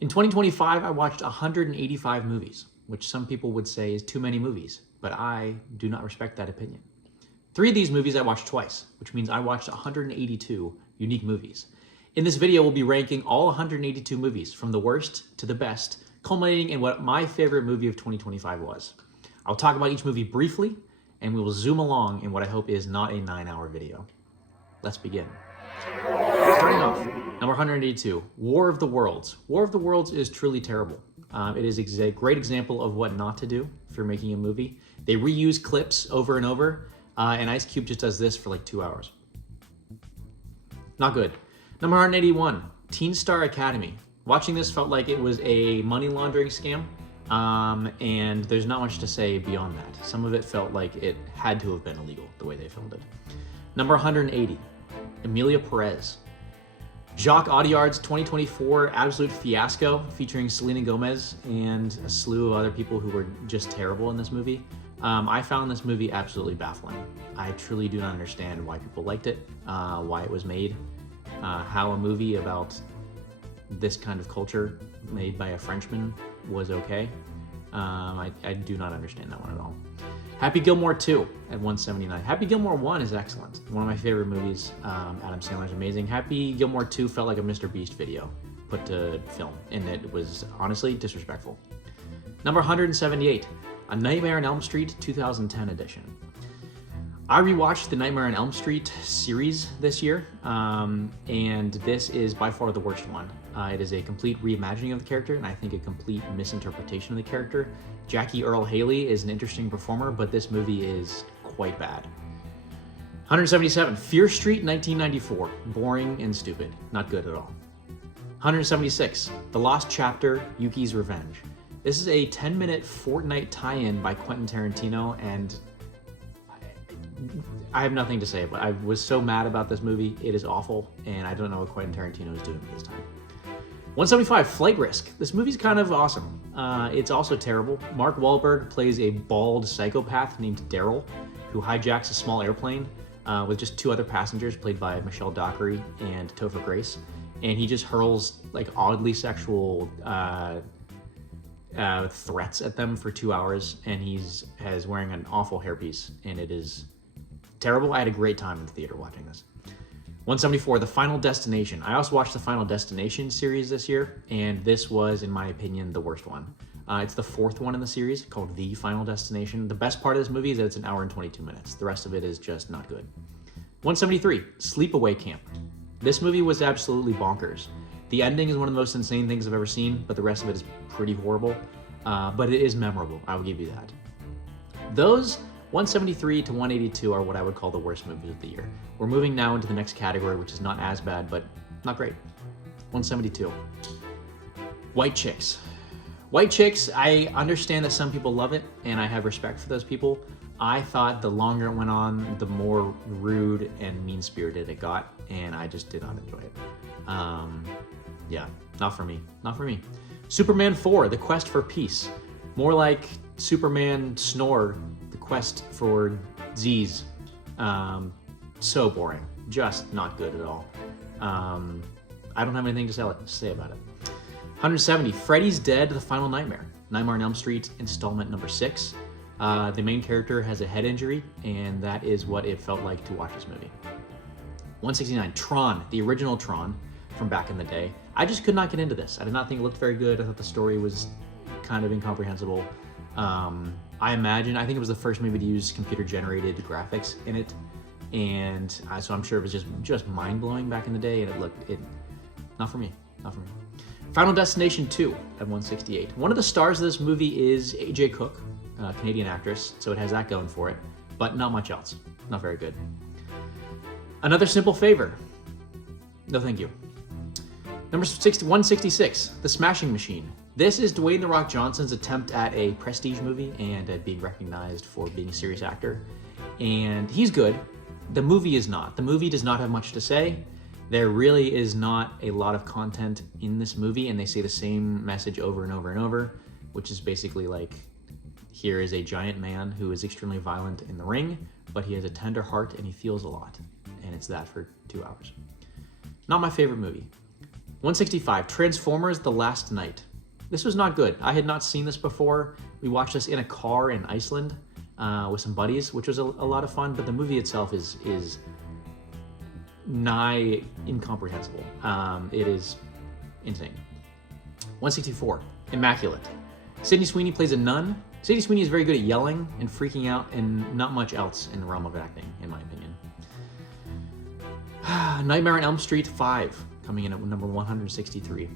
In 2025, I watched 185 movies, which some people would say is too many movies, but I do not respect that opinion. 3 of these movies I watched twice, which means I watched 182 unique movies. In this video, we'll be ranking all 182 movies from the worst to the best, culminating in what my favorite movie of 2025 was. I'll talk about each movie briefly, and we will zoom along in what I hope is not a 9-hour video. Let's begin. Starting off, number 182, War of the Worlds. War of the Worlds is truly terrible. It is a great example of what not to do if you're making a movie. They reuse clips over and over, and Ice Cube just does this for like 2 hours. Not good. Number 181, Teen Star Academy. Watching this felt like it was a money laundering scam, and there's not much to say beyond that. Some of it felt like it had to have been illegal, the way they filmed it. Number 180, Emilia Perez. Jacques Audiard's 2024 absolute fiasco featuring Selena Gomez and a slew of other people who were just terrible in this movie. I found this movie absolutely baffling. I truly do not understand why people liked it, why it was made, how a movie about this kind of culture made by a Frenchman was okay. I do not understand that one at all. Happy Gilmore 2 at 179. Happy Gilmore 1 is excellent. One of my favorite movies. Adam Sandler's amazing. Happy Gilmore 2 felt like a Mr. Beast video put to film, and it was honestly disrespectful. Number 178, A Nightmare on Elm Street 2010 edition. I rewatched the Nightmare on Elm Street series this year, and this is by far the worst one. It is a complete reimagining of the character, and I think a complete misinterpretation of the character. Jackie Earle Haley is an interesting performer, but this movie is quite bad. 177, Fear Street 1994. Boring and stupid. Not good at all. 176, The Lost Chapter, Yuki's Revenge. This is a 10-minute Fortnite tie-in by Quentin Tarantino, and I have nothing to say, but I was so mad about this movie. It is awful, and I don't know what Quentin Tarantino is doing this time. 175, Flight Risk. This movie's kind of awesome. It's also terrible. Mark Wahlberg plays a bald psychopath named Daryl, who hijacks a small airplane with just 2 other passengers, played by Michelle Dockery and Topher Grace, and he just hurls like oddly sexual threats at them for 2 hours, and he's wearing an awful hairpiece, and it is terrible. I had a great time in the theater watching this. 174, The Final Destination. I also watched the Final Destination series this year, and this was, in my opinion, the worst one. It's the 4th one in the series, called The Final Destination. The best part of this movie is that it's 1 hour and 22 minutes. The rest of it is just not good. 173, Sleepaway Camp. This movie was absolutely bonkers. The ending is one of the most insane things I've ever seen, but the rest of it is pretty horrible. But it is memorable, I will give you that. Those 173 to 182 are what I would call the worst movies of the year. We're moving now into the next category, which is not as bad, but not great. 172. White Chicks. White Chicks, I understand that some people love it, and I have respect for those people. I thought the longer it went on, the more rude and mean-spirited it got, and I just did not enjoy it. Yeah, not for me. Not for me. Superman 4, The Quest for Peace. More like Superman Snore, The Quest for Z's. So boring. Just not good at all. I don't have anything to say about it. 170, Freddy's Dead, The Final Nightmare. Nightmare on Elm Street, installment number 6. The main character has a head injury, and that is what it felt like to watch this movie. 169, Tron, the original Tron from back in the day. I just could not get into this. I did not think it looked very good. I thought the story was kind of incomprehensible. I think it was the first movie to use computer-generated graphics in it, and so I'm sure it was just mind-blowing back in the day, and not for me, not for me. Final Destination 2 at 168. One of the stars of this movie is AJ Cook, a Canadian actress, so it has that going for it, but not much else. Not very good. Another Simple Favor. No thank you. Number 166, The Smashing Machine. This is Dwayne "The Rock" Johnson's attempt at a prestige movie and at being recognized for being a serious actor. And he's good. The movie is not. The movie does not have much to say. There really is not a lot of content in this movie, and they say the same message over and over and over, which is basically like, here is a giant man who is extremely violent in the ring, but he has a tender heart and he feels a lot. And it's that for 2 hours. Not my favorite movie. 165, Transformers: The Last Night. This was not good. I had not seen this before. We watched this in a car in Iceland with some buddies, which was a lot of fun, but the movie itself is nigh incomprehensible. It is insane. 164, Immaculate. Sydney Sweeney plays a nun. Sydney Sweeney is very good at yelling and freaking out, and not much else in the realm of acting, in my opinion. Nightmare on Elm Street 5, coming in at number 163.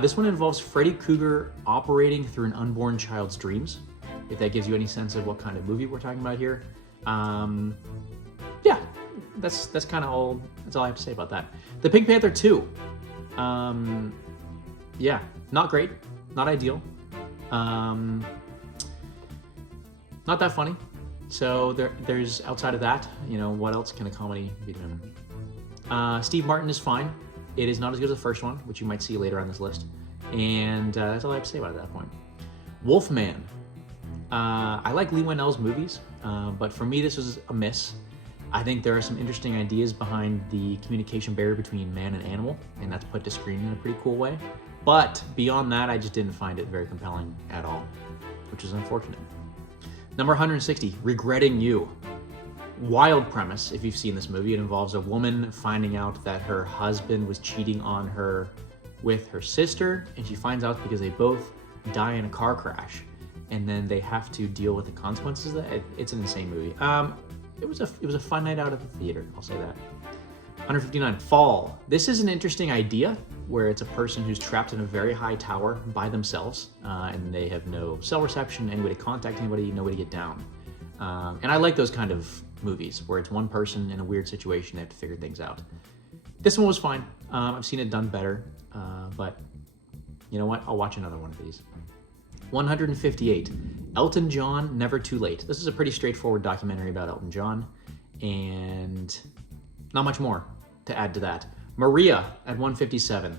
This one involves Freddy Krueger operating through an unborn child's dreams, if that gives you any sense of what kind of movie we're talking about here. Yeah, that's kind of all. That's all I have to say about that. The Pink Panther 2. Yeah, not great, not ideal, not that funny. So there's outside of that, what else can a comedy be doing? Steve Martin is fine. It is not as good as the first one, which you might see later on this list. And that's all I have to say about it at that point. Wolfman. I like Leigh Whannell's movies, but for me this was a miss. I think there are some interesting ideas behind the communication barrier between man and animal, and that's put to screen in a pretty cool way. But beyond that, I just didn't find it very compelling at all, which is unfortunate. Number 160, Regretting You. Wild premise, if you've seen this movie. It involves a woman finding out that her husband was cheating on her with her sister, and she finds out because they both die in a car crash, and then they have to deal with the consequences of that. It's an insane movie. It was a fun night out at the theater, I'll say that. 159, Fall. This is an interesting idea where it's a person who's trapped in a very high tower by themselves, and they have no cell reception, any way to contact anybody, no way to get down. And I like those kind of movies where it's one person in a weird situation, they have to figure things out. This one was fine. I've seen it done better, but you know what? I'll watch another one of these. 158, Elton John, Never Too Late. This is a pretty straightforward documentary about Elton John, and not much more to add to that. Maria at 157.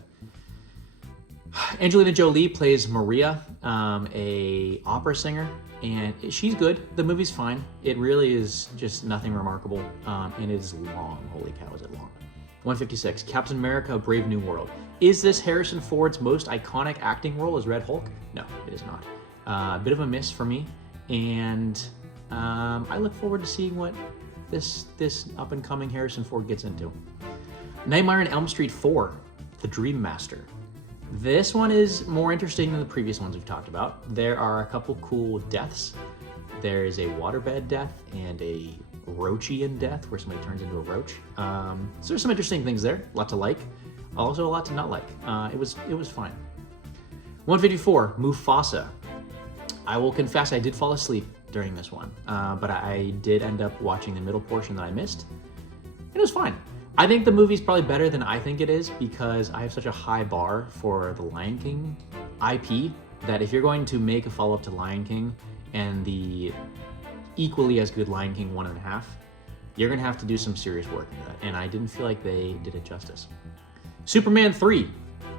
Angelina Jolie plays Maria, a opera singer, and she's good. The movie's fine. It really is just nothing remarkable, and it is long. Holy cow, is it long. 156, Captain America, Brave New World. Is this Harrison Ford's most iconic acting role as Red Hulk? No, it is not. A bit of a miss for me, and I look forward to seeing what this up-and-coming Harrison Ford gets into. Nightmare on Elm Street 4, The Dream Master. This one is more interesting than the previous ones we've talked about. There are a couple cool deaths. There is a waterbed death and a Roachian death where somebody turns into a roach. So there's some interesting things there, a lot to like, also a lot to not like. It was fine. 154, Mufasa. I will confess I did fall asleep during this one, but I did end up watching the middle portion that I missed. It was fine. I think the movie's probably better than I think it is because I have such a high bar for the Lion King IP that if you're going to make a follow-up to Lion King and the equally as good Lion King 1.5, you're gonna have to do some serious work in that, and I didn't feel like they did it justice. Superman 3.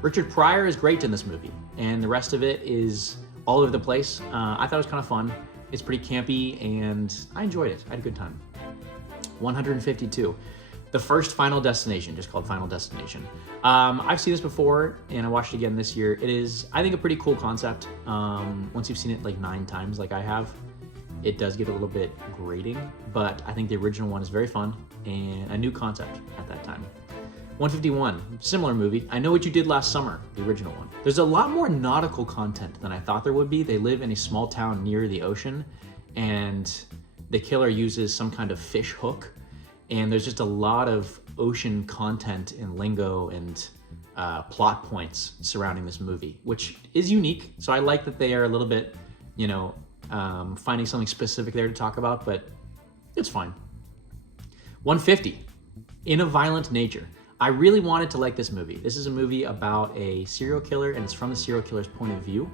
Richard Pryor is great in this movie, and the rest of it is all over the place. I thought it was kind of fun. It's pretty campy, and I enjoyed it. I had a good time. 152. The first Final Destination, just called Final Destination. I've seen this before, and I watched it again this year. It is, I think, a pretty cool concept. Once you've seen it like 9 times like I have, it does get a little bit grating, but I think the original one is very fun and a new concept at that time. 151, similar movie. I Know What You Did Last Summer, the original one. There's a lot more nautical content than I thought there would be. They live in a small town near the ocean, and the killer uses some kind of fish hook, and there's just a lot of ocean content and lingo and plot points surrounding this movie, which is unique. So I like that they are a little bit, finding something specific there to talk about, but it's fine. 150, In a Violent Nature. I really wanted to like this movie. This is a movie about a serial killer, and it's from the serial killer's point of view.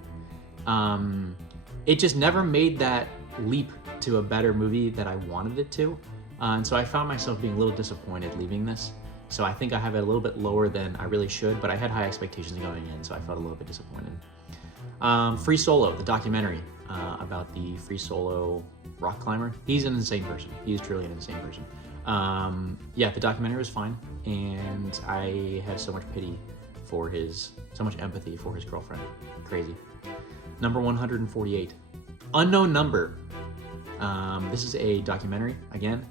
It just never made that leap to a better movie that I wanted it to. And so I found myself being a little disappointed leaving this. So I think I have it a little bit lower than I really should, but I had high expectations going in, so I felt a little bit disappointed. Free Solo, the documentary about the Free Solo rock climber. He's an insane person. He is truly an insane person. The documentary was fine, and I had so much pity so much empathy for his girlfriend. Crazy. Number 148, Unknown Number. This is a documentary, again,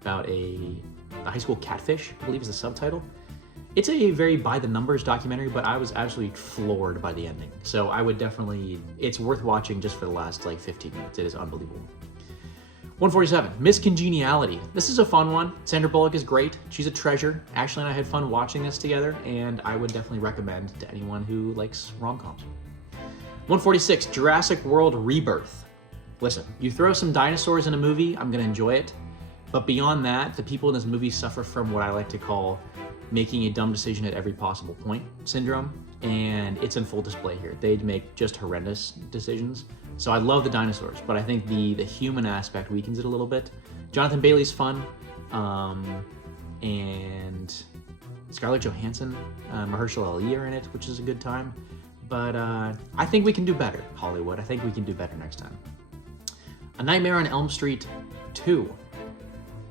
about a high school catfish, I believe is the subtitle. It's a very by the numbers documentary, but I was absolutely floored by the ending. So I would definitely, it's worth watching just for the last like 15 minutes. It is unbelievable. 147, Miss Congeniality. This is a fun one. Sandra Bullock is great. She's a treasure. Ashley and I had fun watching this together, and I would definitely recommend to anyone who likes rom-coms. 146, Jurassic World Rebirth. Listen, you throw some dinosaurs in a movie, I'm gonna enjoy it. But beyond that, the people in this movie suffer from what I like to call making a dumb decision at every possible point syndrome, and it's in full display here. They'd make just horrendous decisions. So I love the dinosaurs, but I think the human aspect weakens it a little bit. Jonathan Bailey's fun, and Scarlett Johansson, Mahershala Ali are in it, which is a good time. But I think we can do better, Hollywood. I think we can do better next time. A Nightmare on Elm Street 2.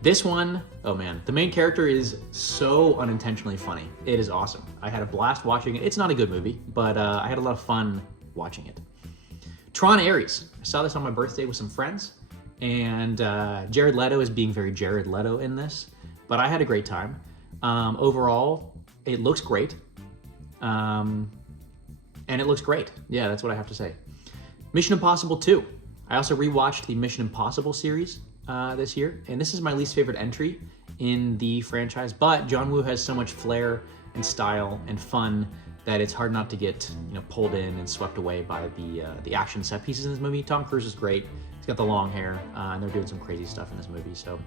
This one, oh man, the main character is so unintentionally funny. It is awesome. I had a blast watching it. It's not a good movie, but I had a lot of fun watching it. Tron Ares. I saw this on my birthday with some friends, and Jared Leto is being very Jared Leto in this, but I had a great time. Overall, it looks great, and it looks great. Yeah, that's what I have to say. Mission Impossible 2. I also rewatched the Mission Impossible series this year, and this is my least favorite entry in the franchise, but John Woo has so much flair and style and fun that it's hard not to get pulled in and swept away by the action set pieces in this movie. Tom Cruise is great. He's got the long hair, and they're doing some crazy stuff in this movie, so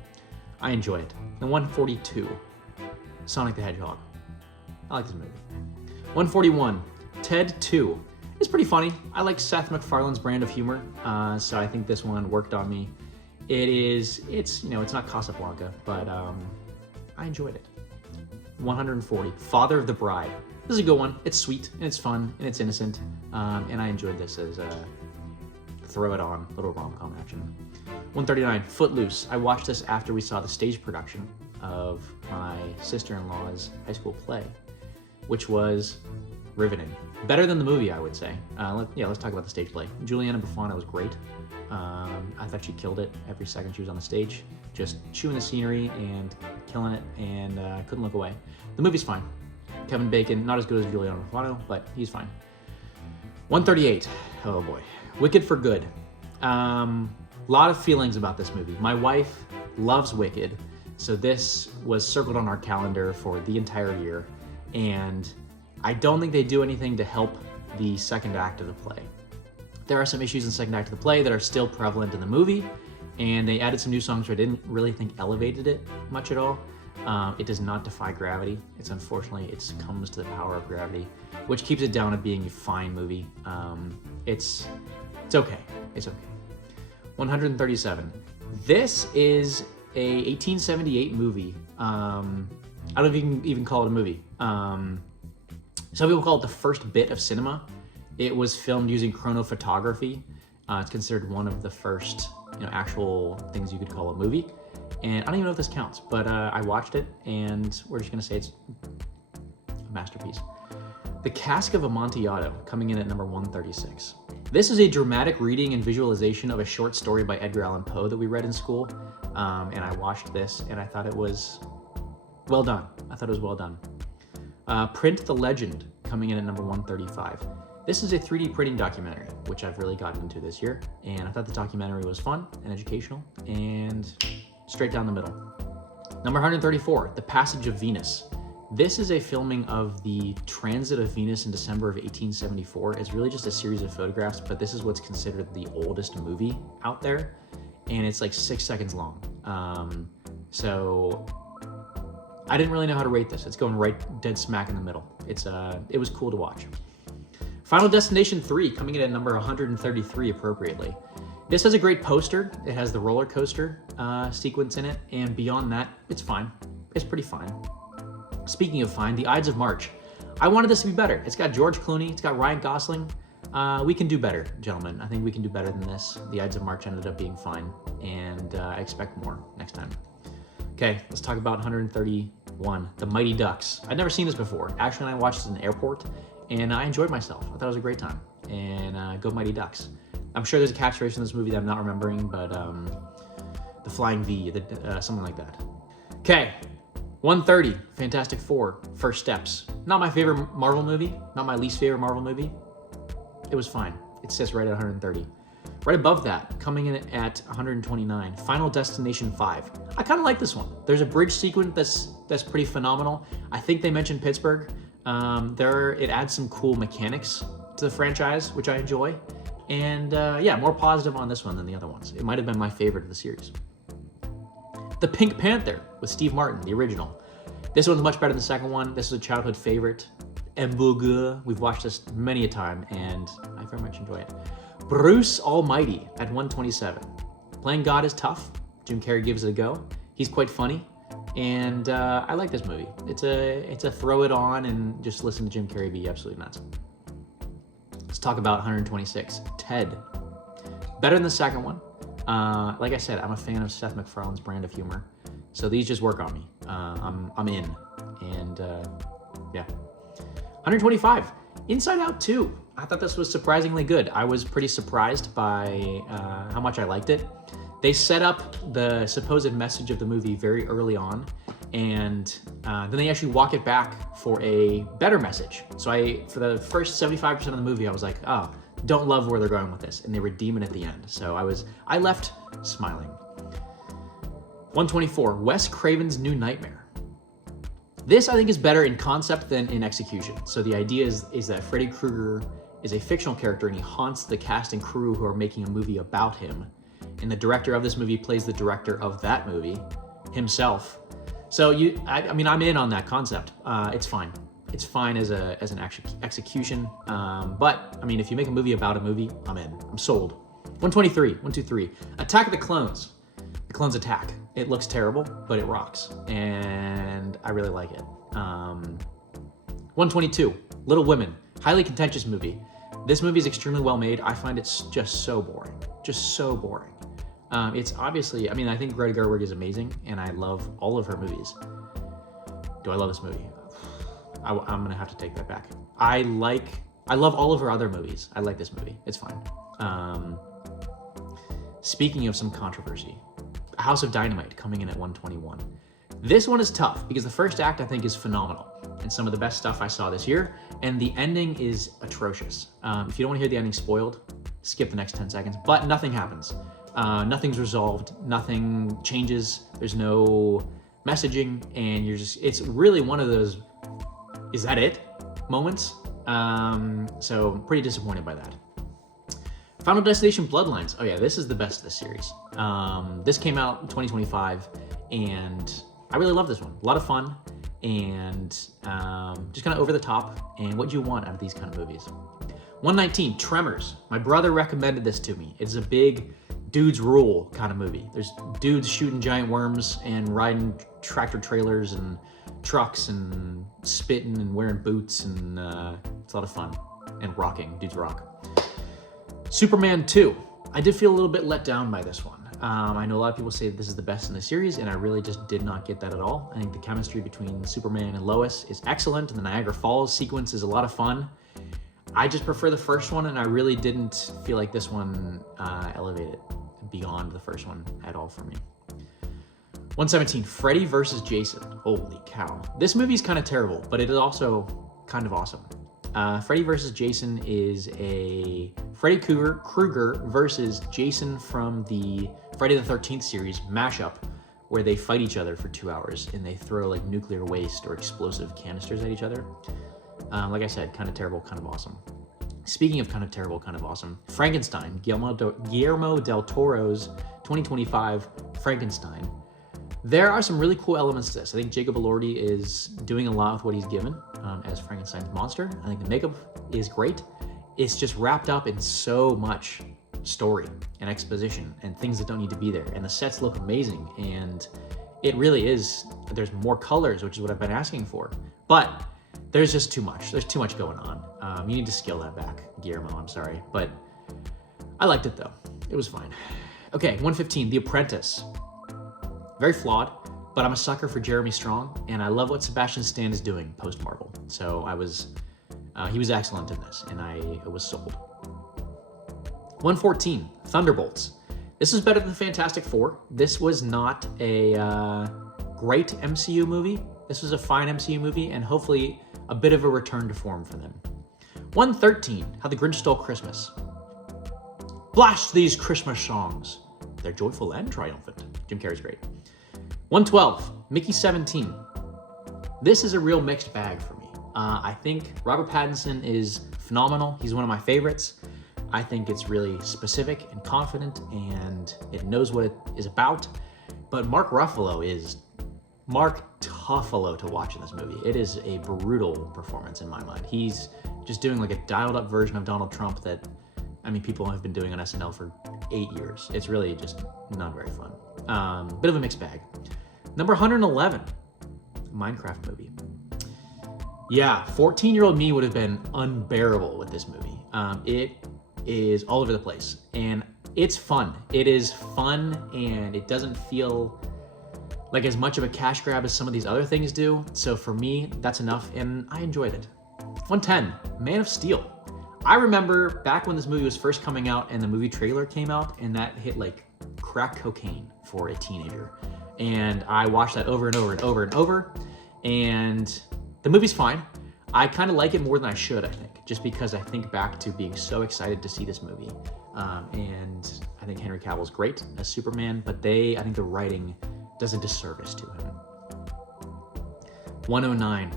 I enjoy it. And 142, Sonic the Hedgehog. I like this movie. 141, Ted 2. It's pretty funny. I like Seth MacFarlane's brand of humor, so I think this one worked on me. It's not Casablanca, but I enjoyed it. 140, Father of the Bride. This is a good one. It's sweet, and it's fun, and it's innocent, and I enjoyed this as a throw it on little rom-com action. 139, Footloose. I watched this after we saw the stage production of my sister-in-law's high school play, which was riveting. Better than the movie, I would say. Let's talk about the stage play. Juliana Bufana was great. I thought she killed it every second she was on the stage, just chewing the scenery and killing it, and couldn't look away. The movie's fine. Kevin Bacon, not as good as Juliana Bufana, but he's fine. 138, oh boy. Wicked for Good. Lot of feelings about this movie. My wife loves Wicked, so this was circled on our calendar for the entire year, and I don't think they do anything to help the second act of the play. There are some issues in the second act of the play that are still prevalent in the movie, and they added some new songs which I didn't really think elevated it much at all. It does not defy gravity. Unfortunately, it succumbs to the power of gravity, which keeps it down to being a fine movie. It's okay. It's okay. 137. This is a 1878 movie. I don't know if you can even call it a movie. Some people call it the first bit of cinema. It was filmed using chronophotography. It's considered one of the first, actual things you could call a movie. And I don't even know if this counts, but I watched it, and we're just gonna say it's a masterpiece. The Cask of Amontillado, coming in at number 136. This is a dramatic reading and visualization of a short story by Edgar Allan Poe that we read in school. And I watched this, and I thought it was well done. Print the Legend, coming in at number 135. This is a 3D printing documentary, which I've really gotten into this year, and I thought the documentary was fun and educational and straight down the middle. Number 134, The Passage of Venus. This is a filming of the transit of Venus in December of 1874. It's really just a series of photographs, but this is what's considered the oldest movie out there, and it's like 6 seconds long. So I didn't really know how to rate this. It's going right dead smack in the middle. It was cool to watch. Final Destination 3, coming in at number 133 appropriately. This has a great poster. It has the roller coaster sequence in it, and beyond that, it's fine. It's pretty fine. Speaking of fine, The Ides of March. I wanted this to be better. It's got George Clooney, it's got Ryan Gosling. We can do better, gentlemen. I think we can do better than this. The Ides of March ended up being fine, and I expect more next time. Okay, let's talk about 1, The Mighty Ducks. I'd never seen this before. Ashley and I watched it in the airport, and I enjoyed myself. I thought it was a great time. And go Mighty Ducks. I'm sure there's a catchphrase in this movie that I'm not remembering, but the Flying V, something like that. Okay, 130, Fantastic Four, First Steps. Not my favorite Marvel movie, not my least favorite Marvel movie. It was fine. It sits right at 130. Right above that, coming in at 129, Final Destination 5. I kind of like this one. There's a bridge sequence that's pretty phenomenal. I think they mentioned Pittsburgh. It adds some cool mechanics to the franchise, which I enjoy. And yeah, more positive on this one than the other ones. It might have been my favorite of the series. The Pink Panther with Steve Martin, the original. This one's much better than the second one. This is a childhood favorite. Mbuga. We've watched this many a time, and I very much enjoy it. Bruce Almighty at 127. Playing God is tough. Jim Carrey gives it a go. He's quite funny, and I like this movie. It's a throw it on and just listen to Jim Carrey be absolutely nuts. Let's talk about 126. Ted. Better than the second one. Like I said, I'm a fan of Seth MacFarlane's brand of humor, so these just work on me. I'm in, and yeah. 125. Inside Out 2. I thought this was surprisingly good. I was pretty surprised by how much I liked it. They set up the supposed message of the movie very early on, and then they actually walk it back for a better message. So for the first 75% of the movie, I was like, oh, don't love where they're going with this, and they redeem it at the end. So I left smiling. 124, Wes Craven's New Nightmare. This, I think, is better in concept than in execution. So the idea is that Freddy Krueger is a fictional character, and he haunts the cast and crew who are making a movie about him. And the director of this movie plays the director of that movie himself. So I'm in on that concept. It's fine. It's fine as an execution. But I mean, if you make a movie about a movie, I'm in. I'm sold. 123. Attack of the Clones. The Clones Attack. It looks terrible, but it rocks, and I really like it. 122. Little Women. Highly contentious movie. This movie is extremely well made. I find it's just so boring. It's obviously, I think Greta Gerwig is amazing, and I love all of her movies. Do I love this movie? I'm gonna have to take that back. I love all of her other movies. I like this movie. It's fine. Speaking of some controversy, House of Dynamite coming in at 121. This one is tough because the first act I think is phenomenal and some of the best stuff I saw this year, and the ending is atrocious. If you don't want to hear the ending spoiled, skip the next 10 seconds, but nothing happens. Nothing's resolved, nothing changes, there's no messaging, and it's really one of those, is that it moments? So I'm pretty disappointed by that. Final Destination Bloodlines. Oh yeah, this is the best of the series. This came out in 2025, and I really love this one. A lot of fun, and just kind of over the top, and what you want out of these kind of movies. 119, Tremors. My brother recommended this to me. It's a big dudes rule kind of movie. There's dudes shooting giant worms and riding tractor trailers and trucks and spitting and wearing boots, and it's a lot of fun, and rocking. Dudes rock. Superman 2. I did feel a little bit let down by this one. I know a lot of people say this is the best in the series, and I really just did not get that at all. I think the chemistry between Superman and Lois is excellent, and the Niagara Falls sequence is a lot of fun. I just prefer the first one, and I really didn't feel like this one elevated beyond the first one at all for me. 117, Freddy vs. Jason. Holy cow. This movie is kind of terrible, but it is also kind of awesome. Freddy vs. Jason is a Freddy Krueger versus Jason from the Friday the 13th series mashup, where they fight each other for 2 hours and they throw like nuclear waste or explosive canisters at each other. Like I said, kind of terrible, kind of awesome. Speaking of kind of terrible, kind of awesome, Frankenstein, Guillermo del Toro's 2025 Frankenstein. There are some really cool elements to this. I think Jacob Elordi is doing a lot with what he's given as Frankenstein's monster. I think the makeup is great. It's just wrapped up in so much story and exposition and things that don't need to be there. And the sets look amazing. And it really is, there's more colors, which is what I've been asking for. But there's just too much. There's too much going on. You need to scale that back, Guillermo, I'm sorry. But I liked it though. It was fine. Okay, 115, The Apprentice. Very flawed, but I'm a sucker for Jeremy Strong, and I love what Sebastian Stan is doing post-Marvel. So he was excellent in this, and I was sold. 114, Thunderbolts. This is better than Fantastic Four. This was not a great MCU movie. This was a fine MCU movie, and hopefully a bit of a return to form for them. 113, How the Grinch Stole Christmas. Blast these Christmas songs. They're joyful and triumphant. Jim Carrey's great. 112, Mickey 17. This is a real mixed bag for me. I think Robert Pattinson is phenomenal. He's one of my favorites. I think it's really specific and confident, and it knows what it is about. But Mark Ruffalo is Mark Tuffalo to watch in this movie. It is a brutal performance in my mind. He's just doing like a dialed up version of Donald Trump that, I mean, people have been doing on SNL for 8 years. It's really just not very fun. Bit of a mixed bag. Number 111, Minecraft movie. Yeah, 14-year-old me would have been unbearable with this movie. It is all over the place, and it's fun. It is fun, and it doesn't feel like as much of a cash grab as some of these other things do. So for me, that's enough, and I enjoyed it. 110, Man of Steel. I remember back when this movie was first coming out and the movie trailer came out, and that hit like crack cocaine for a teenager. And I watched that over and over and over and over, and the movie's fine. I kind of like it more than I should, I think, just because I think back to being so excited to see this movie. And I think Henry Cavill's great as Superman, but I think the writing does a disservice to him. 109,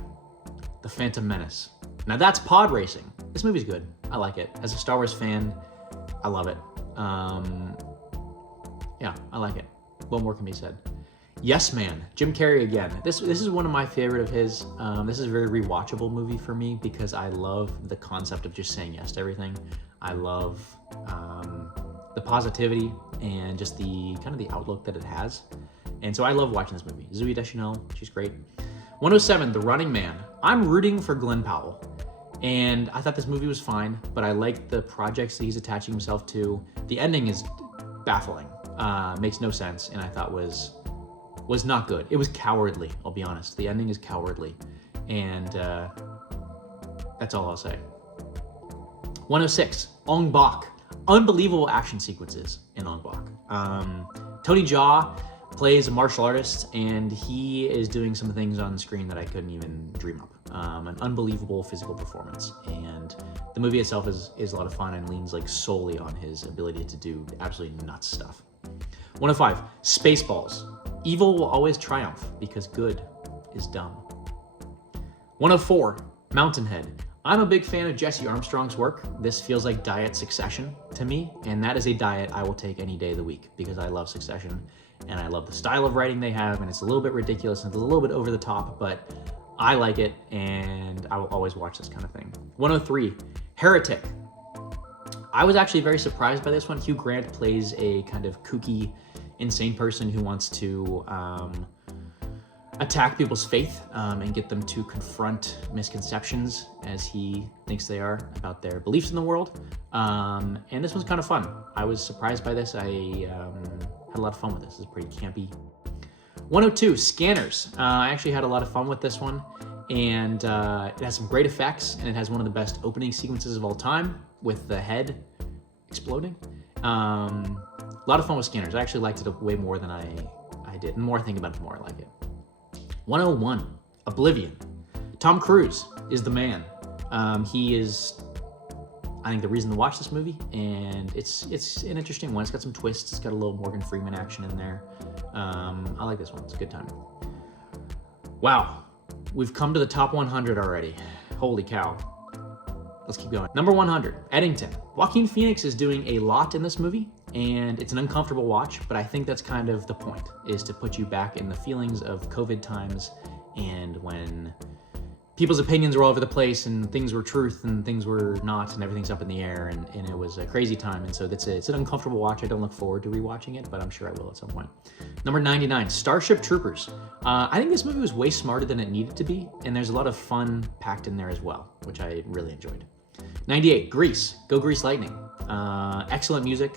The Phantom Menace. Now that's pod racing. This movie's good. I like it. As a Star Wars fan, I love it. Yeah, I like it. What more can be said? Yes Man, Jim Carrey again. This is one of my favorite of his. This is a very rewatchable movie for me because I love the concept of just saying yes to everything. I love the positivity and just the kind of the outlook that it has. And so I love watching this movie. Zooey Deschanel, she's great. 107, The Running Man. I'm rooting for Glenn Powell. And I thought this movie was fine, but I like the projects that he's attaching himself to. The ending is baffling. Makes no sense, and I thought was not good. It was cowardly, I'll be honest. The ending is cowardly, and that's all I'll say. 106, Ong Bak. Unbelievable action sequences in Ong Bak. Tony Jaa plays a martial artist, and he is doing some things on the screen that I couldn't even dream up. An unbelievable physical performance, and the movie itself is a lot of fun and leans like solely on his ability to do absolutely nuts stuff. 105, Spaceballs. Evil will always triumph because good is dumb. 104, Mountainhead. I'm a big fan of Jesse Armstrong's work. This feels like diet Succession to me, and that is a diet I will take any day of the week because I love Succession, and I love the style of writing they have, and it's a little bit ridiculous and it's a little bit over the top, but I like it, and I will always watch this kind of thing. 103, Heretic. I was actually very surprised by this one. Hugh Grant plays a kind of kooky, insane person who wants to attack people's faith and get them to confront misconceptions, as he thinks they are, about their beliefs in the world. And this was kind of fun. I was surprised by this. I had a lot of fun with this. It's pretty campy. 102, Scanners. I actually had a lot of fun with this one, and it has some great effects, and it has one of the best opening sequences of all time with the head exploding. A lot of fun with Scanners. I actually liked it way more than I did. The more I think about it, the more I like it. 101, Oblivion. Tom Cruise is the man. He is, I think, the reason to watch this movie, and it's an interesting one. It's got some twists. It's got a little Morgan Freeman action in there. I like this one. It's a good time. Wow, we've come to the top 100 already. Holy cow. Let's keep going. Number 100, Eddington. Joaquin Phoenix is doing a lot in this movie, and it's an uncomfortable watch, but I think that's kind of the point, is to put you back in the feelings of COVID times and when people's opinions were all over the place and things were truth and things were not and everything's up in the air, and it was a crazy time. And so it's an uncomfortable watch. I don't look forward to rewatching it, but I'm sure I will at some point. Number 99, Starship Troopers. I think this movie was way smarter than it needed to be, and there's a lot of fun packed in there as well, which I really enjoyed. 98, Grease. Go Grease Lightning. Excellent music,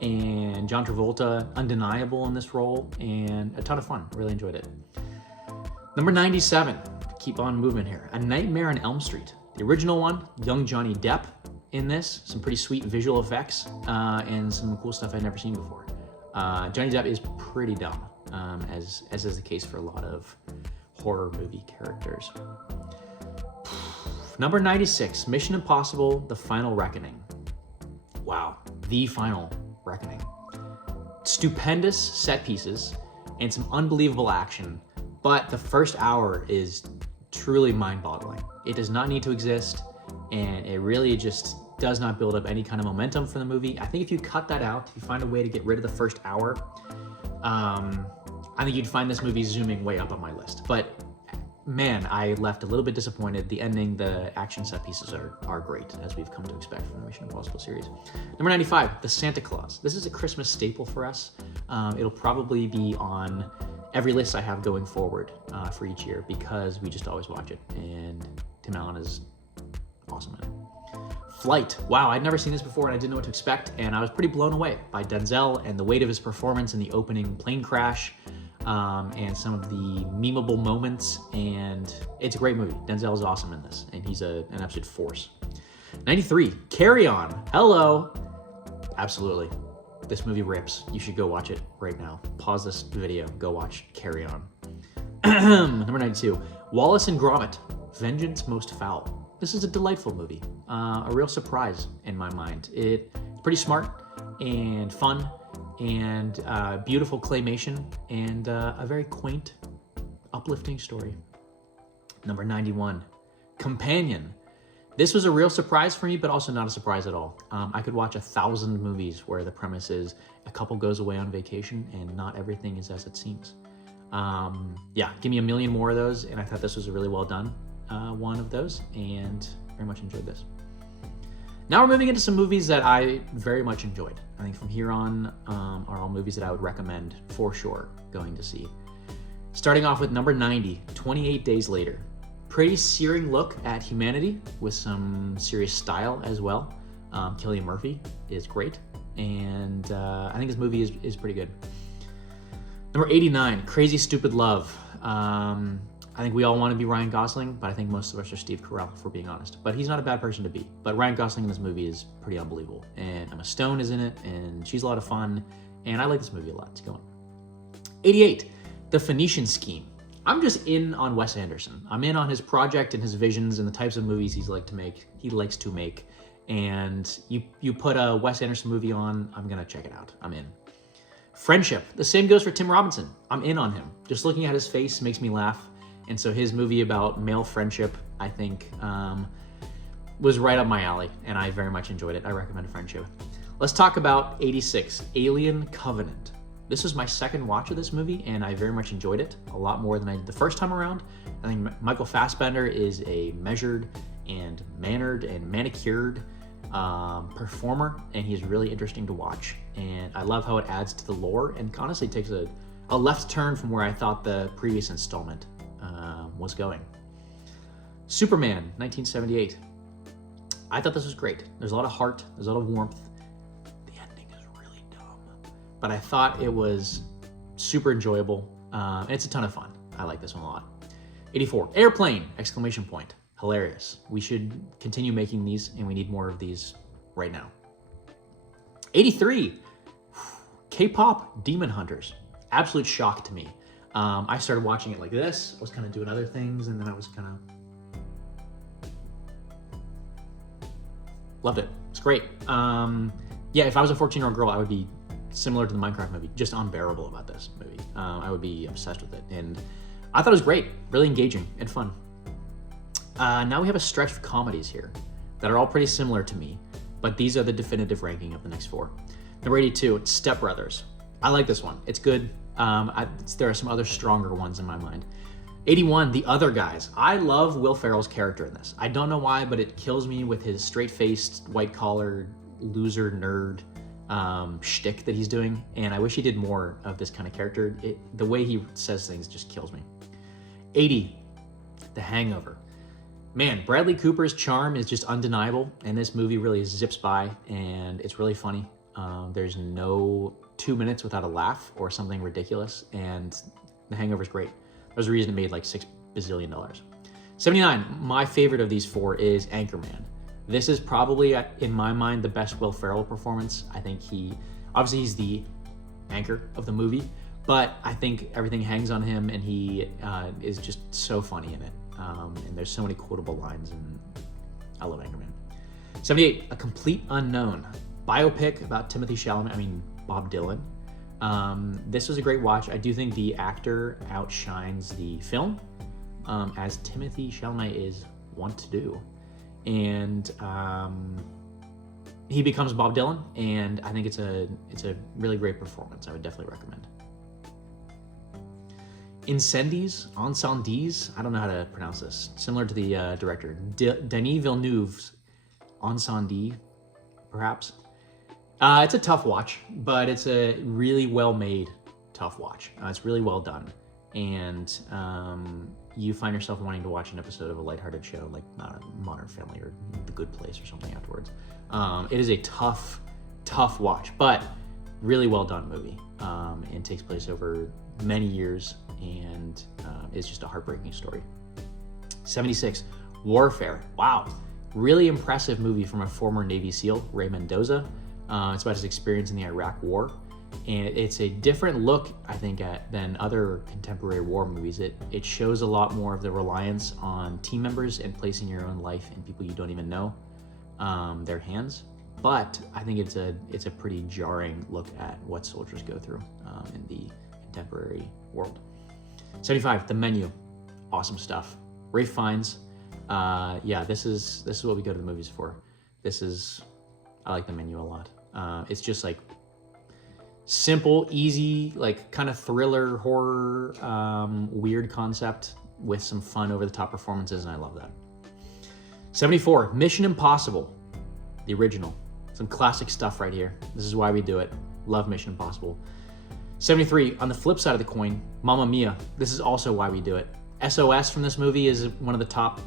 and John Travolta, undeniable in this role, and a ton of fun. Really enjoyed it. Number 97, keep on moving here. A Nightmare on Elm Street. The original one, young Johnny Depp in this, some pretty sweet visual effects, and some cool stuff I'd never seen before. Johnny Depp is pretty dumb, as is the case for a lot of horror movie characters. Number 96, Mission Impossible: The Final Reckoning. Wow, The Final Reckoning. Stupendous set pieces and some unbelievable action, but the first hour is truly mind-boggling. It does not need to exist, and it really just does not build up any kind of momentum for the movie. I think if you cut that out, if you find a way to get rid of the first hour, I think you'd find this movie zooming way up on my list. But man, I left a little bit disappointed. The ending, the action set pieces are great, as we've come to expect from the Mission Impossible series. Number 95, The Santa Claus. This is a Christmas staple for us. It'll probably be on every list I have going forward for each year, because we just always watch it, and Tim Allen is awesome in it. Flight. Wow, I'd never seen this before and I didn't know what to expect, and I was pretty blown away by Denzel and the weight of his performance in the opening plane crash, and some of the memeable moments, and it's a great movie. Denzel is awesome in this, and he's an absolute force. 93, Carry On. Hello. Absolutely. This movie rips. You should go watch it right now. Pause this video, go watch Carry On. Number 92, Wallace and Gromit: Vengeance Most Foul. This is a delightful movie, a real surprise in my mind. It's pretty smart and fun, and beautiful claymation, and a very quaint, uplifting story. Number 91, Companion. This was a real surprise for me, but also not a surprise at all. I could watch 1,000 movies where the premise is a couple goes away on vacation and not everything is as it seems. Yeah, give me a million more of those, and I thought this was a really well done one of those, and very much enjoyed this. Now we're moving into some movies that I very much enjoyed. I think from here on are all movies that I would recommend for sure going to see. Starting off with number 90, 28 Days Later. Pretty searing look at humanity with some serious style as well. Cillian Murphy is great, and I think this movie is pretty good. Number 89, Crazy Stupid Love. I think we all want to be Ryan Gosling, but I think most of us are Steve Carell, if we're being honest. But he's not a bad person to be. But Ryan Gosling in this movie is pretty unbelievable. And Emma Stone is in it, and she's a lot of fun. And I like this movie a lot. It's going. 88, The Phoenician Scheme. I'm just in on Wes Anderson. I'm in on his project and his visions and the types of movies he likes to make. And you put a Wes Anderson movie on, I'm gonna check it out. I'm in. Friendship. The same goes for Tim Robinson. I'm in on him. Just looking at his face makes me laugh. And so his movie about male friendship, I think, was right up my alley, and I very much enjoyed it. I recommend Friendship. Let's talk about 86, Alien Covenant. This was my second watch of this movie, and I very much enjoyed it, a lot more than I did the first time around. I think Michael Fassbender is a measured and mannered and manicured performer, and he's really interesting to watch. And I love how it adds to the lore, and honestly takes a left turn from where I thought the previous installment was going. Superman, 1978. I thought this was great. There's a lot of heart, there's a lot of warmth. The ending is really dumb, but I thought it was super enjoyable. And it's a ton of fun. I like this one a lot. 84, Airplane, exclamation point. Hilarious. We should continue making these, and we need more of these right now. 83, K-pop Demon Hunters. Absolute shock to me. I started watching it like this. I was kind of doing other things, and then I was kind of... Loved it. It's great. Yeah, if I was a 14-year-old girl, I would be similar to the Minecraft movie, just unbearable about this movie. I would be obsessed with it, and I thought it was great, really engaging and fun. Now we have a stretch of comedies here that are all pretty similar to me, but these are the definitive ranking of the next four. Number 82, it's Step Brothers. I like this one. It's good. There are some other stronger ones in my mind. 81, The Other Guys. I love Will Ferrell's character in this. I don't know why, but it kills me with his straight-faced, white-collar, loser, nerd shtick that he's doing, and I wish he did more of this kind of character. The way he says things just kills me. 80, The Hangover. Man, Bradley Cooper's charm is just undeniable, and this movie really zips by, and it's really funny. There's no 2 minutes without a laugh or something ridiculous, and The Hangover is great. There's a reason it made like $6 bazillion. 79, my favorite of these four is Anchorman. This is probably, in my mind, the best Will Ferrell performance. I think he's the anchor of the movie, but I think everything hangs on him, and he is just so funny in it. And there's so many quotable lines, and I love Anchorman. 78, A Complete Unknown, biopic about Bob Dylan. This was a great watch. I do think the actor outshines the film, as Timothée Chalamet is wont to do. And he becomes Bob Dylan, and I think it's a really great performance. I would definitely recommend. Incendies, I don't know how to pronounce this. Similar to the director, Denis Villeneuve's Incendie, perhaps. It's a tough watch, but it's a really well-made tough watch. It's really well done, and you find yourself wanting to watch an episode of a lighthearted show like Modern Family or The Good Place or something afterwards. It is a tough watch, but really well done movie. It takes place over many years, and it's just a heartbreaking story. 76, Warfare. Wow, really impressive movie from a former Navy SEAL, Ray Mendoza. It's about his experience in the Iraq War, and it's a different look, I think, than other contemporary war movies. It shows a lot more of the reliance on team members and placing your own life in people you don't even know, their hands. But I think it's a pretty jarring look at what soldiers go through in the contemporary world. 75, The Menu, awesome stuff. Ralph Fiennes, this is what we go to the movies for. I like The Menu a lot. It's just like simple, easy, like kind of thriller, horror, weird concept with some fun, over-the-top performances, and I love that. 74, Mission Impossible, the original. Some classic stuff right here. This is why we do it. Love Mission Impossible. 73, on the flip side of the coin, Mamma Mia. This is also why we do it. SOS from this movie is one of the top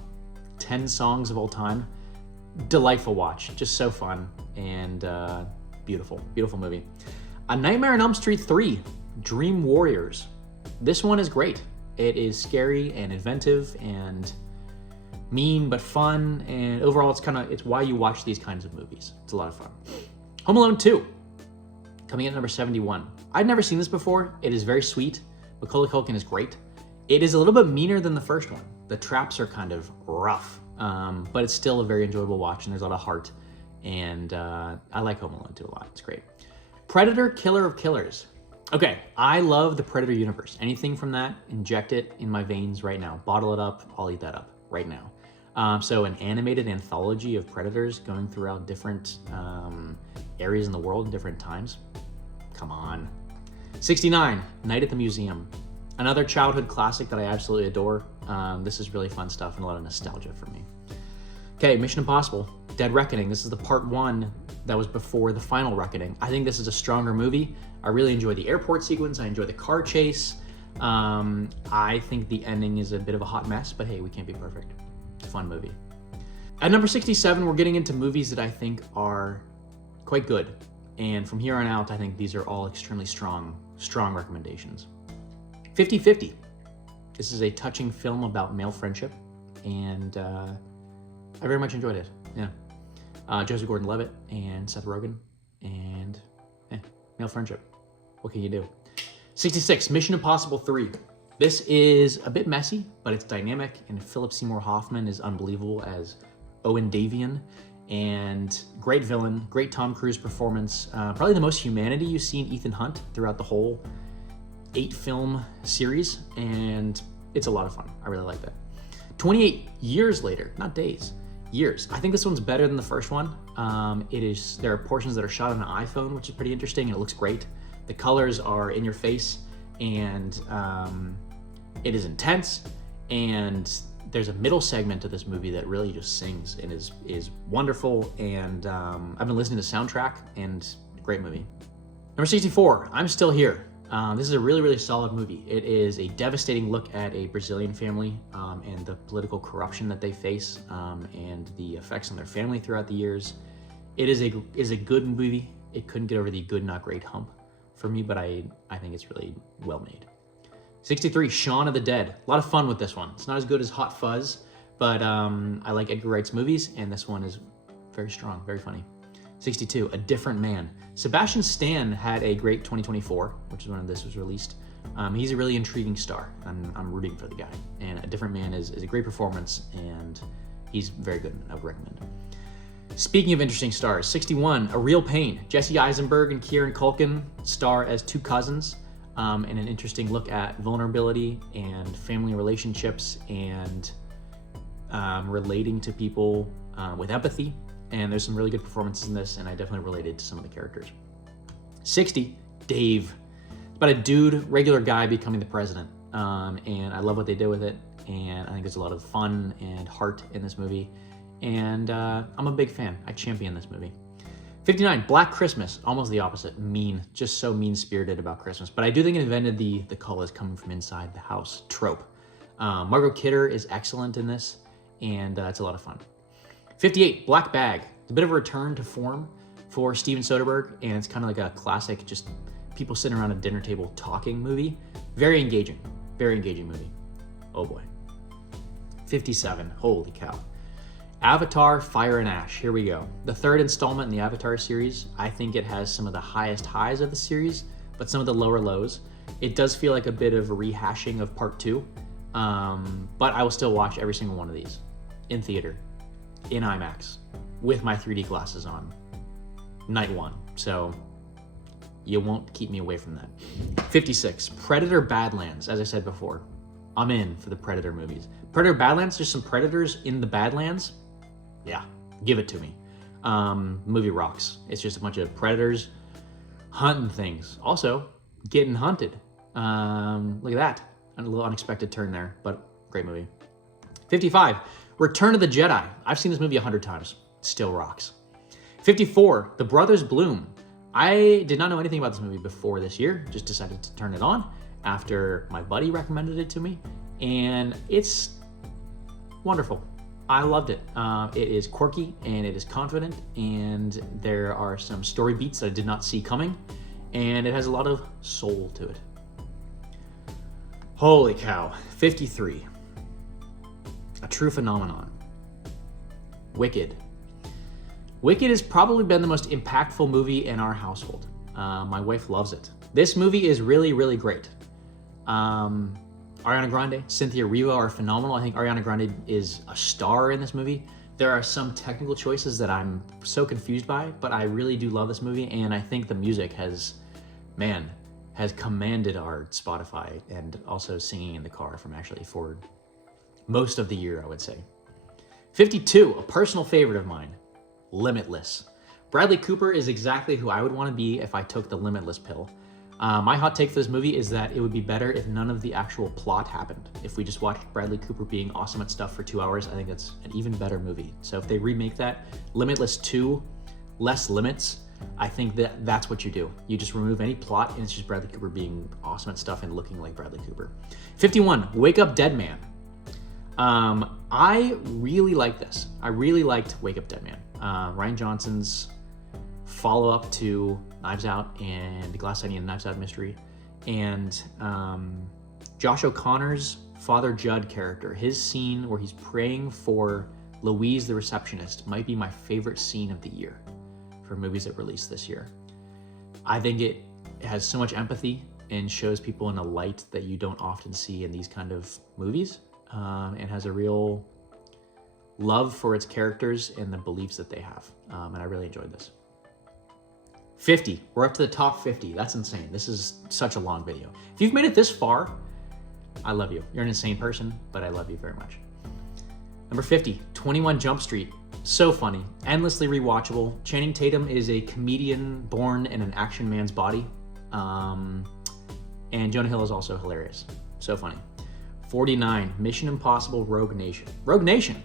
10 songs of all time. Delightful watch, just so fun, and beautiful movie. A Nightmare on Elm Street 3, Dream Warriors. This one is great. It is scary and inventive and mean but fun, and overall it's why you watch these kinds of movies. It's a lot of fun. Home Alone 2, coming in at number 71. I'd never seen this before. It is very sweet. Macaulay Culkin is great. It is a little bit meaner than the first one. The traps are kind of rough, but it's still a very enjoyable watch, and there's a lot of heart, and I like Home Alone 2 a lot. It's great. Predator, Killer of Killers. Okay, I love the Predator universe. Anything from that, inject it in my veins right now. Bottle it up, I'll eat that up right now. So an animated anthology of Predators going throughout different areas in the world, different times. Come on. 69, Night at the Museum. Another childhood classic that I absolutely adore. This is really fun stuff and a lot of nostalgia for me. Okay, Mission Impossible, Dead Reckoning. This is the part one that was before the final reckoning. I think this is a stronger movie. I really enjoy the airport sequence. I enjoy the car chase. I think the ending is a bit of a hot mess, but hey, we can't be perfect. Fun movie. At number 67, we're getting into movies that I think are quite good. And from here on out, I think these are all extremely strong recommendations. 50-50. This is a touching film about male friendship, and I very much enjoyed it. Yeah. Joseph Gordon-Levitt and Seth Rogen, and male friendship. What can you do? 66, Mission Impossible 3. This is a bit messy, but it's dynamic, and Philip Seymour Hoffman is unbelievable as Owen Davian, and great villain, great Tom Cruise performance. Probably the most humanity you see in Ethan Hunt throughout the whole 8-film series, and it's a lot of fun. I really like that. 28 years later, not days, years. I think this one's better than the first one. There are portions that are shot on an iPhone, which is pretty interesting, and it looks great. The colors are in your face, and it is intense, and there's a middle segment to this movie that really just sings and is wonderful, and I've been listening to the soundtrack, and great movie. Number 64, I'm Still Here. This is a really, really solid movie. It is a devastating look at a Brazilian family and the political corruption that they face and the effects on their family throughout the years. It is a good movie. It couldn't get over the good, not great hump for me, but I think it's really well made. 63, Shaun of the Dead. A lot of fun with this one. It's not as good as Hot Fuzz, but I like Edgar Wright's movies, and this one is very strong, very funny. 62, A Different Man. Sebastian Stan had a great 2024, which is when this was released. He's a really intriguing star. I'm rooting for the guy. And A Different Man is a great performance, and he's very good. I would recommend. Speaking of interesting stars, 61, A Real Pain. Jesse Eisenberg and Kieran Culkin star as two cousins in an interesting look at vulnerability and family relationships and relating to people with empathy. And there's some really good performances in this, and I definitely related to some of the characters. 60, Dave. It's about a dude, regular guy, becoming the president. And I love what they did with it, and I think there's a lot of fun and heart in this movie. And I'm a big fan. I champion this movie. 59, Black Christmas. Almost the opposite. Mean. Just so mean-spirited about Christmas. But I do think it invented the call is coming from inside the house trope. Margot Kidder is excellent in this, and it's a lot of fun. 58, Black Bag. It's a bit of a return to form for Steven Soderbergh, and it's kind of like a classic, just people sitting around a dinner table talking movie. Very engaging movie. Oh boy. 57, holy cow. Avatar, Fire and Ash. Here we go. The third installment in the Avatar series. I think it has some of the highest highs of the series, but some of the lower lows. It does feel like a bit of a rehashing of part 2, but I will still watch every single one of these in theater, in IMAX, with my 3D glasses on, night 1. So you won't keep me away from that. 56, Predator Badlands. As I said before, I'm in for the Predator movies. Predator Badlands, there's some predators in the Badlands. Yeah, give it to me. Movie rocks. It's just a bunch of predators hunting things. Also, getting hunted. Look at that. A little unexpected turn there, but great movie. 55, Return of the Jedi. I've seen this movie 100 times. Still rocks. 54, The Brothers Bloom. I did not know anything about this movie before this year. Just decided to turn it on after my buddy recommended it to me. And it's wonderful. I loved it. It is quirky and it is confident, and there are some story beats that I did not see coming, and it has a lot of soul to it. Holy cow. 53, A True Phenomenon. Wicked. Wicked has probably been the most impactful movie in our household. My wife loves it. This movie is really, really great. Ariana Grande, Cynthia Erivo are phenomenal. I think Ariana Grande is a star in this movie. There are some technical choices that I'm so confused by, but I really do love this movie, and I think the music has commanded our Spotify and also singing in the car from Ashley Ford most of the year, I would say. 52, a personal favorite of mine, Limitless. Bradley Cooper is exactly who I would want to be if I took the Limitless pill. My hot take for this movie is that it would be better if none of the actual plot happened. If we just watched Bradley Cooper being awesome at stuff for 2 hours, I think that's an even better movie. So if they remake that, Limitless 2, Less Limits, I think that's what you do. You just remove any plot, and it's just Bradley Cooper being awesome at stuff and looking like Bradley Cooper. 51, Wake Up Dead Man. I really like this. I really liked Wake Up Dead Man. Rian Johnson's follow-up to Knives Out and the Glass Onion Knives Out mystery, and Josh O'Connor's Father Judd character, his scene where he's praying for Louise the receptionist might be my favorite scene of the year for movies that released this year. I think it has so much empathy and shows people in a light that you don't often see in these kind of movies, and has a real love for its characters and the beliefs that they have, and I really enjoyed this. 50. We're up to the top 50. That's insane. This is such a long video. If you've made it this far, I love you. You're an insane person, but I love you very much. Number 50, 21 Jump Street. So funny, endlessly rewatchable. Channing Tatum is a comedian born in an action man's body. And Jonah Hill is also hilarious. So funny. 49, Mission Impossible Rogue Nation. Rogue Nation,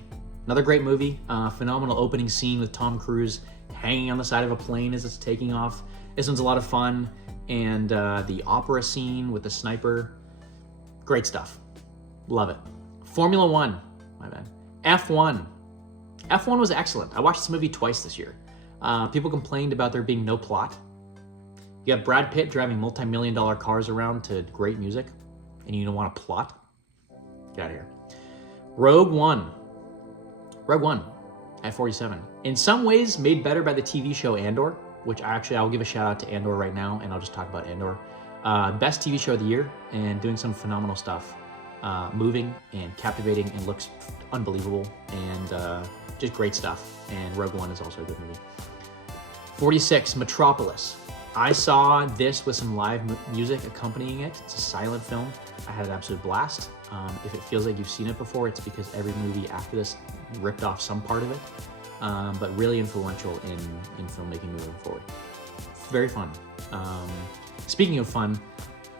another great movie. Phenomenal opening scene with Tom Cruise hanging on the side of a plane as it's taking off. This one's a lot of fun. And the opera scene with the sniper, great stuff. Love it. Formula One, my bad. F1. F1 was excellent. I watched this movie twice this year. People complained about there being no plot. You have Brad Pitt driving multi-million-dollar cars around to great music, and you don't want a plot? Get out of here. Rogue One at 47. In some ways, made better by the TV show Andor, which I'll give a shout out to Andor right now, and I'll just talk about Andor. Best TV show of the year, and doing some phenomenal stuff. Moving and captivating and looks unbelievable, and just great stuff. And Rogue One is also a good movie. 46, Metropolis. I saw this with some live music accompanying it. It's a silent film. I had an absolute blast. If it feels like you've seen it before, it's because every movie after this ripped off some part of it, but really influential in filmmaking moving forward. Very fun. Speaking of fun,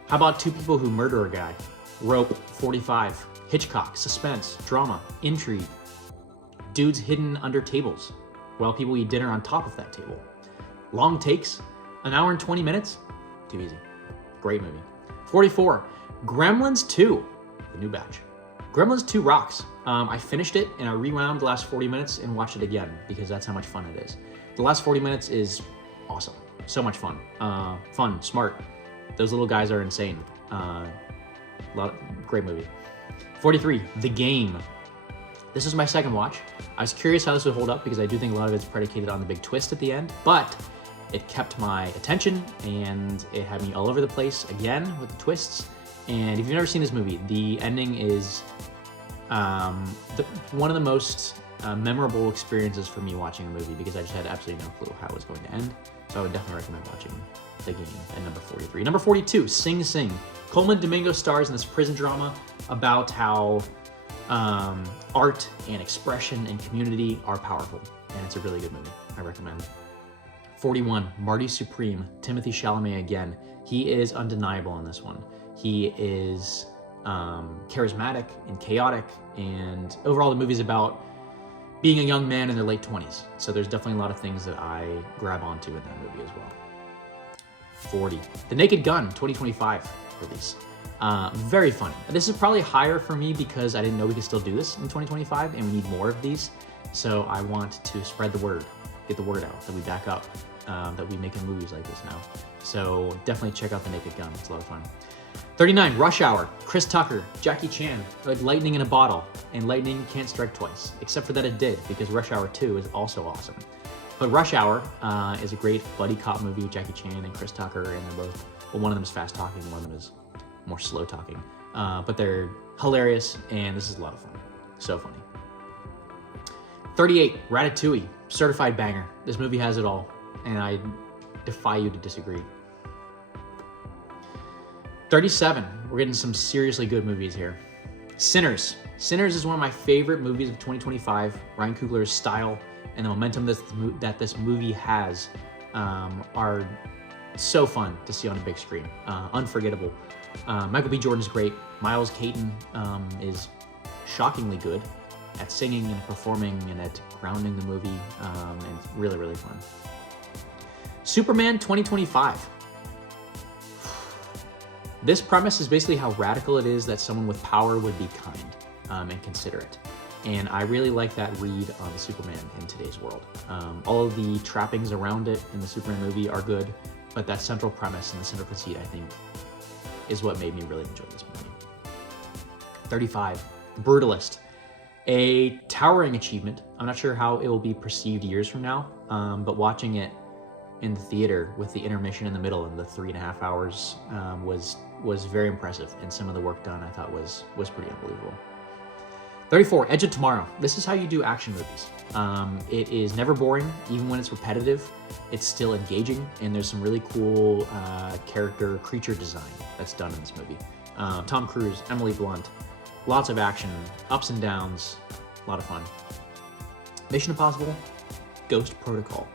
how about Two People Who Murder a Guy? Rope, 45. Hitchcock, suspense, drama, intrigue. Dudes hidden under tables while people eat dinner on top of that table. Long takes, an hour and 20 minutes. Too easy. Great movie. 44. Gremlins 2, the new batch. Gremlins 2 rocks. I finished it and I rewound the last 40 minutes and watched it again because that's how much fun it is. The last 40 minutes is awesome. So much fun. Fun, smart. Those little guys are insane. Great movie. 43, The Game. This is my second watch. I was curious how this would hold up because I do think a lot of it's predicated on the big twist at the end, but it kept my attention and it had me all over the place again with the twists. And if you've never seen this movie, the ending is one of the most memorable experiences for me watching a movie because I just had absolutely no clue how it was going to end. So I would definitely recommend watching The Game at number 43. Number 42, Sing Sing. Coleman Domingo stars in this prison drama about how art and expression and community are powerful. And it's a really good movie. I recommend. 41, Marty Supreme. Timothée Chalamet again. He is undeniable in this one. He is charismatic and chaotic, and overall the movie's about being a young man in their late 20s. So there's definitely a lot of things that I grab onto in that movie as well. 40, The Naked Gun, 2025 release. Very funny. This is probably higher for me because I didn't know we could still do this in 2025 and we need more of these. So I want to spread the word, get the word out that we back up, that we making movies like this now. So definitely check out The Naked Gun. It's a lot of fun. 39, Rush Hour. Chris Tucker, Jackie Chan, like lightning in a bottle, and lightning can't strike twice, except for that it did, because Rush Hour 2 is also awesome. But Rush Hour is a great buddy cop movie with Jackie Chan and Chris Tucker, and they're both, well, one of them is fast talking, one of them is more slow talking. But they're hilarious, and this is a lot of fun. So funny. 38, Ratatouille, certified banger. This movie has it all, and I defy you to disagree. 37, we're getting some seriously good movies here. Sinners. Sinners is one of my favorite movies of 2025. Ryan Coogler's style and the momentum that this movie has are so fun to see on a big screen. Unforgettable. Michael B. Jordan's great. Miles Caton is shockingly good at singing and performing and at grounding the movie, and it's really, really fun. Superman 2025. This premise is basically how radical it is that someone with power would be kind and considerate. And I really like that read on Superman in today's world. All of the trappings around it in the Superman movie are good, but that central premise and the central conceit, I think, is what made me really enjoy this movie. 35, The Brutalist. A towering achievement. I'm not sure how it will be perceived years from now, but watching it in the theater with the intermission in the middle and the 3.5 hours was very impressive, and some of the work done I thought was pretty unbelievable. 34, Edge of Tomorrow. This is how you do action movies. It is never boring, even when it's repetitive. It's still engaging, and there's some really cool creature design that's done in this movie. Tom Cruise, Emily Blunt, lots of action, ups and downs, a lot of fun. Mission Impossible, Ghost Protocol.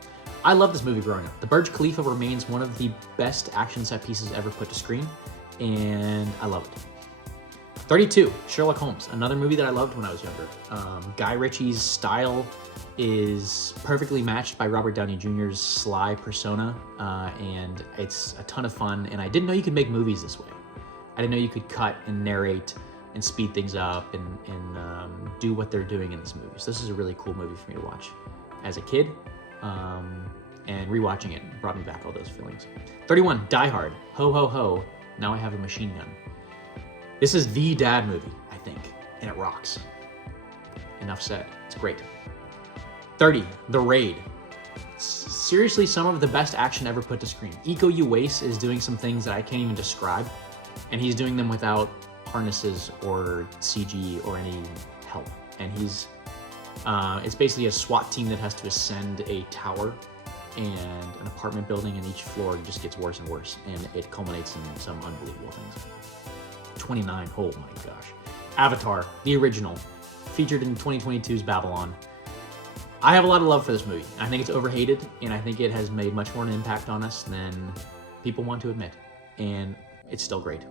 I love this movie growing up. The Burj Khalifa remains one of the best action set pieces ever put to screen, and I love it. 32, Sherlock Holmes, another movie that I loved when I was younger. Guy Ritchie's style is perfectly matched by Robert Downey Jr.'s sly persona, and it's a ton of fun, and I didn't know you could make movies this way. I didn't know you could cut and narrate and speed things up and do what they're doing in this movie. So this is a really cool movie for me to watch as a kid. And rewatching it brought me back all those feelings. 31, Die Hard. Ho, ho, ho. Now I have a machine gun. This is the dad movie, I think, and it rocks. Enough said. It's great. 30, The Raid. Seriously, some of the best action ever put to screen. Iko Uwais is doing some things that I can't even describe, and he's doing them without harnesses or CG or any help. And it's basically a SWAT team that has to ascend a tower and an apartment building, and each floor just gets worse and worse, and it culminates in some unbelievable things. 29, oh my gosh. Avatar, the original, featured in 2022's Babylon. I have a lot of love for this movie. I think it's overhated, and I think it has made much more an impact on us than people want to admit, and it's still great.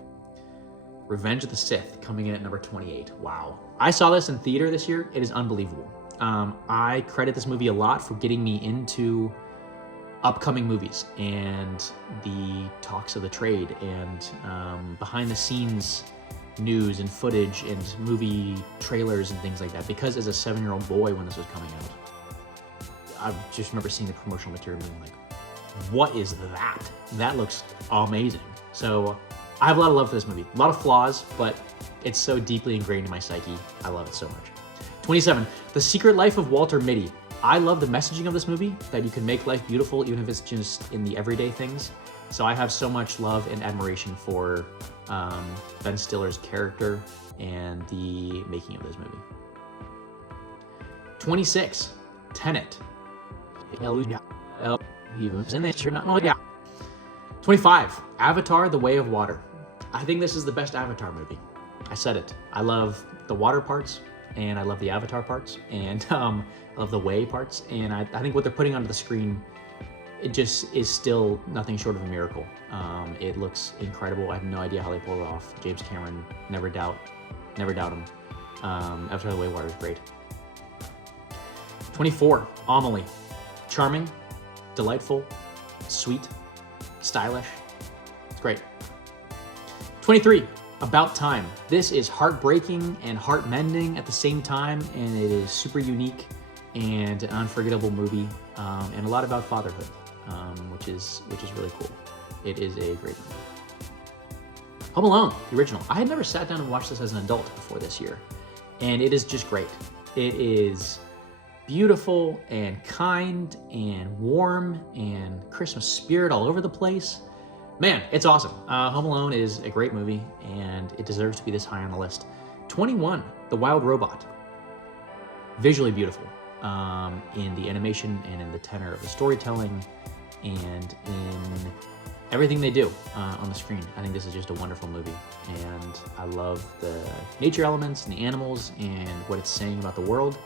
Revenge of the Sith, coming in at number 28. Wow. I saw this in theater this year. It is unbelievable. I credit this movie a lot for getting me into upcoming movies and the talks of the trade and behind the scenes news and footage and movie trailers and things like that. Because as a 7-year-old boy when this was coming out, I just remember seeing the promotional material and being like, what is that? That looks amazing. So I have a lot of love for this movie. A lot of flaws, but it's so deeply ingrained in my psyche. I love it so much. 27, The Secret Life of Walter Mitty. I love the messaging of this movie, that you can make life beautiful even if it's just in the everyday things. So I have so much love and admiration for Ben Stiller's character and the making of this movie. 26, Tenet. 25, Avatar: The Way of Water. I think this is the best Avatar movie. I said it. I love the water parts, and I love the Avatar parts, and I love the way parts, and I think what they're putting onto the screen, it just is still nothing short of a miracle. It looks incredible. I have no idea how they pulled it off. James Cameron, never doubt him. Avatar: The Way of Water is great. 24, Amelie. Charming, delightful, sweet, stylish. It's great. 23, About Time. This is heartbreaking and heart-mending at the same time, and it is super unique and an unforgettable movie, and a lot about fatherhood, which is really cool. It is a great movie. Home Alone, the original. I had never sat down and watched this as an adult before this year, and it is just great. It is beautiful and kind and warm and Christmas spirit all over the place. Man, it's awesome. Home Alone is a great movie, and it deserves to be this high on the list. 21, The Wild Robot. Visually beautiful in the animation and in the tenor of the storytelling and in everything they do on the screen. I think this is just a wonderful movie, and I love the nature elements and the animals and what it's saying about the world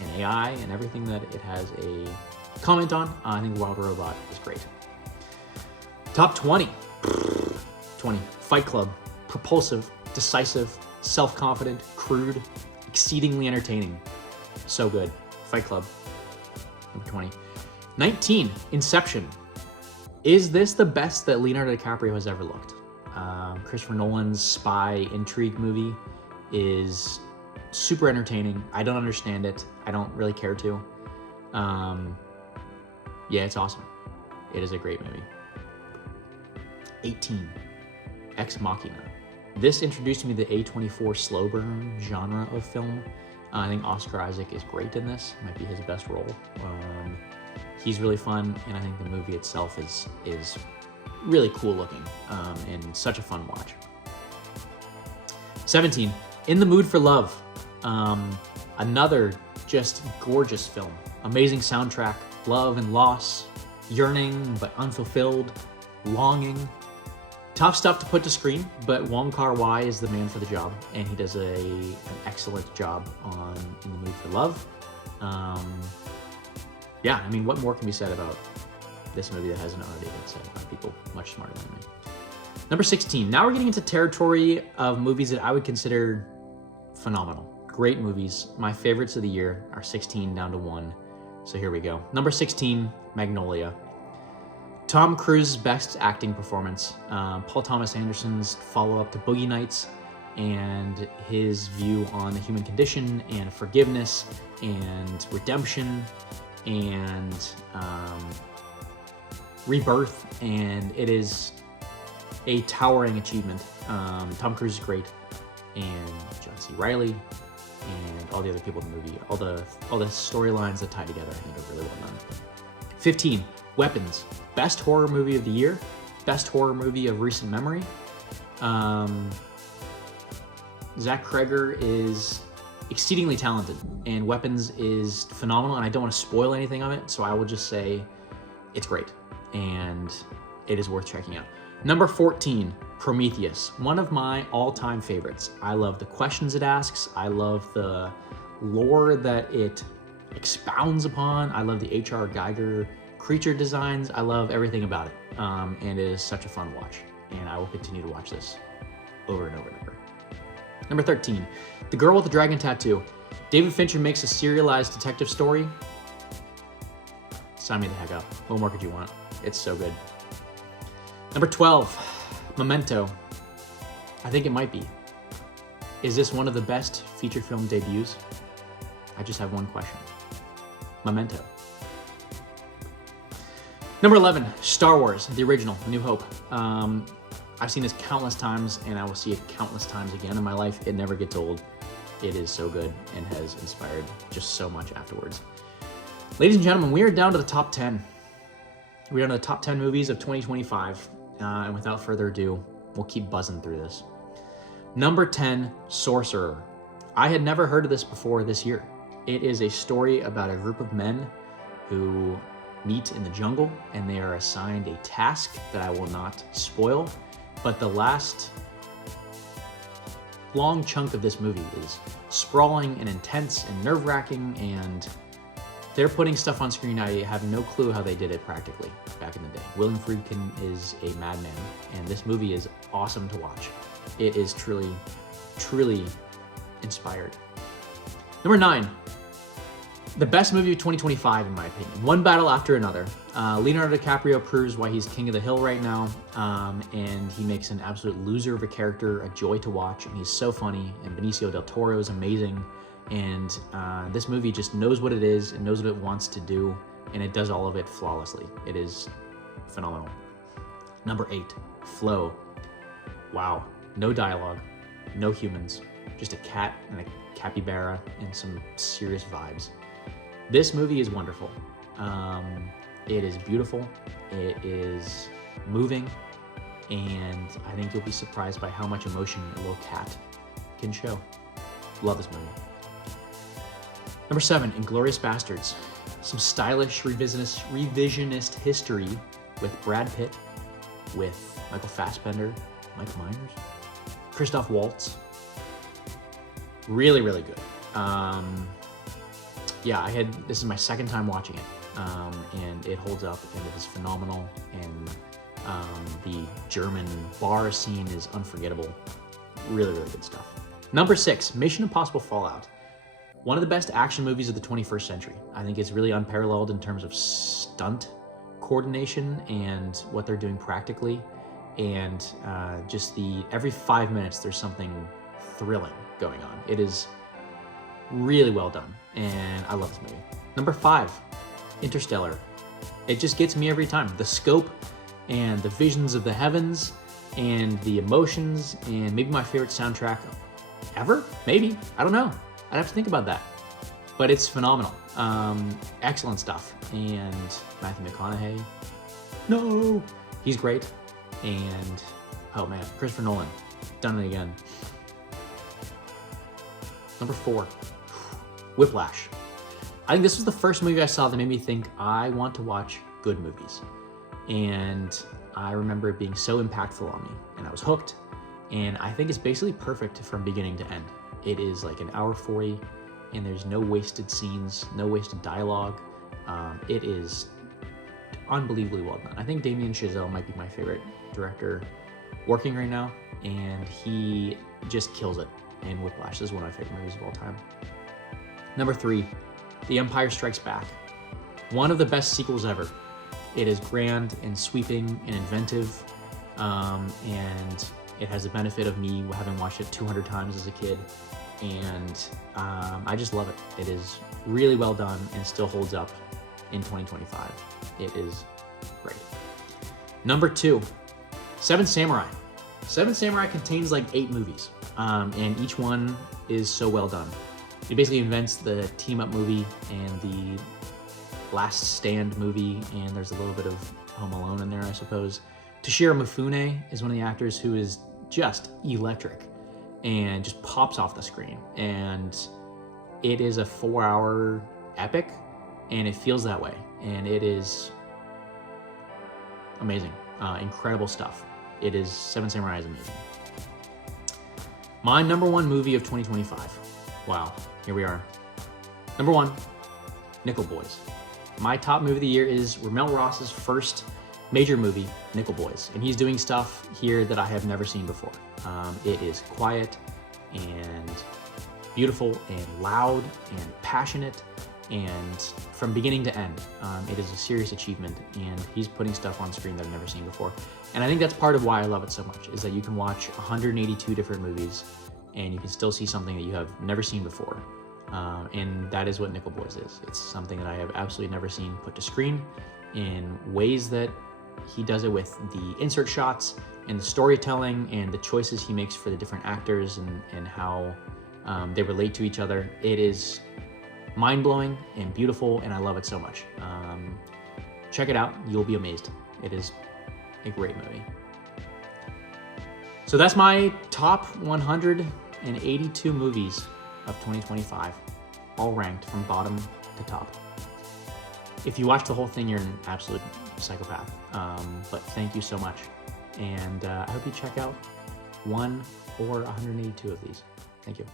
and AI and everything that it has a comment on. I think Wild Robot is great. Top 20. 20. Fight Club. Propulsive, decisive, self-confident, crude, exceedingly entertaining. So good. Fight Club. Number 20. 19. Inception. Is this the best that Leonardo DiCaprio has ever looked? Christopher Nolan's spy intrigue movie is super entertaining. I don't understand it. I don't really care to. Yeah, it's awesome. It is a great movie. 18. Ex Machina. This introduced me to the A24 slow burn genre of film. I think Oscar Isaac is great in this. Might be his best role. He's really fun, and I think the movie itself is really cool looking and such a fun watch. 17. In the Mood for Love. Another just gorgeous film. Amazing soundtrack, love and loss, yearning but unfulfilled, longing. Tough stuff to put to screen, but Wong Kar-wai is the man for the job, and he does an excellent job on In the Mood for Love. Yeah, I mean, what more can be said about this movie that hasn't already been said by people much smarter than me? Number 16. Now we're getting into territory of movies that I would consider phenomenal. Great movies. My favorites of the year are 16 down to 1. So here we go. Number 16, Magnolia. Tom Cruise's best acting performance. Paul Thomas Anderson's follow-up to Boogie Nights and his view on the human condition and forgiveness and redemption and rebirth, and it is a towering achievement. Tom Cruise is great, and John C. Reilly, and all the other people in the movie, all the storylines that tie together, I think are really well done. 15, Weapons. Best horror movie of the year, best horror movie of recent memory. Zach Kreger is exceedingly talented, and Weapons is phenomenal, and I don't want to spoil anything of it, so I will just say it's great, and it is worth checking out. Number 14, Prometheus, one of my all-time favorites. I love the questions it asks. I love the lore that it expounds upon. I love the H.R. Geiger creature designs. I love everything about it, and it is such a fun watch, and I will continue to watch this over and over and over. Number 13, The Girl with the Dragon Tattoo. David Fincher makes a serialized detective story. Sign me the heck up. What more could you want? It's so good. Number 12, Memento. I think it might be. Is this one of the best feature film debuts? I just have one question. Memento. Number 11, Star Wars, the original, New Hope. I've seen this countless times, and I will see it countless times again in my life. It never gets old. It is so good and has inspired just so much afterwards. Ladies and gentlemen, we are down to the top 10. We're down to the top 10 movies of 2025. And without further ado, we'll keep buzzing through this. Number 10, Sorcerer. I had never heard of this before this year. It is a story about a group of men who meet in the jungle, and they are assigned a task that I will not spoil. But the last long chunk of this movie is sprawling and intense and nerve-wracking, and they're putting stuff on screen. I have no clue how they did it practically back in the day. William Friedkin is a madman, and this movie is awesome to watch. It is truly, truly inspired. Number 9, the best movie of 2025, in my opinion. One battle after another. Leonardo DiCaprio proves why he's king of the hill right now, and he makes an absolute loser of a character, a joy to watch, and he's so funny, and Benicio del Toro is amazing, and this movie just knows what it is and knows what it wants to do, and it does all of it flawlessly. It is phenomenal. Number 8, Flow. Wow, no dialogue, no humans, just a cat and a capybara and some serious vibes. This movie is wonderful. It is beautiful, it is moving, and I think you'll be surprised by how much emotion a little cat can show. Love this movie. Number 7, Inglourious Basterds. Some stylish revisionist history with Brad Pitt, with Michael Fassbender, Mike Myers, Christoph Waltz. Really, really good. Yeah, this is my second time watching it, and it holds up, and it is phenomenal, and the German bar scene is unforgettable. Really, really good stuff. Number 6, Mission Impossible Fallout. One of the best action movies of the 21st century. I think it's really unparalleled in terms of stunt coordination and what they're doing practically, and just every 5 minutes there's something thrilling going on. It is really well done, and I love this movie. Number 5, Interstellar. It just gets me every time. The scope and the visions of the heavens and the emotions, and maybe my favorite soundtrack ever? Maybe. I don't know. I'd have to think about that. But it's phenomenal. Excellent stuff. And Matthew McConaughey. No! He's great. And, oh man, Christopher Nolan. Done it again. Number 4, Whiplash. I think this was the first movie I saw that made me think I want to watch good movies. And I remember it being so impactful on me, and I was hooked. And I think it's basically perfect from beginning to end. It is like an hour 40, and there's no wasted scenes, no wasted dialogue. It is unbelievably well done. I think Damien Chazelle might be my favorite director working right now, and he just kills it. And Whiplash is one of my favorite movies of all time. Number 3, The Empire Strikes Back. One of the best sequels ever. It is grand and sweeping and inventive, and it has the benefit of me having watched it 200 times as a kid, and I just love it. It is really well done and still holds up in 2025. It is great. Number 2, Seven Samurai. Seven Samurai contains like 8 movies, and each one is so well done. It basically invents the team-up movie and the Last Stand movie, and there's a little bit of Home Alone in there, I suppose. Toshiro Mifune is one of the actors who is just electric and just pops off the screen. And it is a 4-hour epic, and it feels that way. And it is amazing. Incredible stuff. Seven Samurai is amazing. My number 1 movie of 2025. Wow, here we are. Number 1, Nickel Boys. My top movie of the year is Ramel Ross's first major movie, Nickel Boys. And he's doing stuff here that I have never seen before. It is quiet and beautiful and loud and passionate, and from beginning to end, it is a serious achievement, and he's putting stuff on screen that I've never seen before. And I think that's part of why I love it so much, is that you can watch 182 different movies and you can still see something that you have never seen before. And that is what Nickel Boys is. It's something that I have absolutely never seen put to screen in ways that he does it, with the insert shots and the storytelling and the choices he makes for the different actors and how they relate to each other. It is mind-blowing and beautiful, and I love it so much. Check it out. You'll be amazed. It is a great movie. So that's my top 182 movies of 2025, all ranked from bottom to top. If you watch the whole thing, you're an absolute psychopath. But thank you so much. And I hope you check out one or 182 of these. Thank you.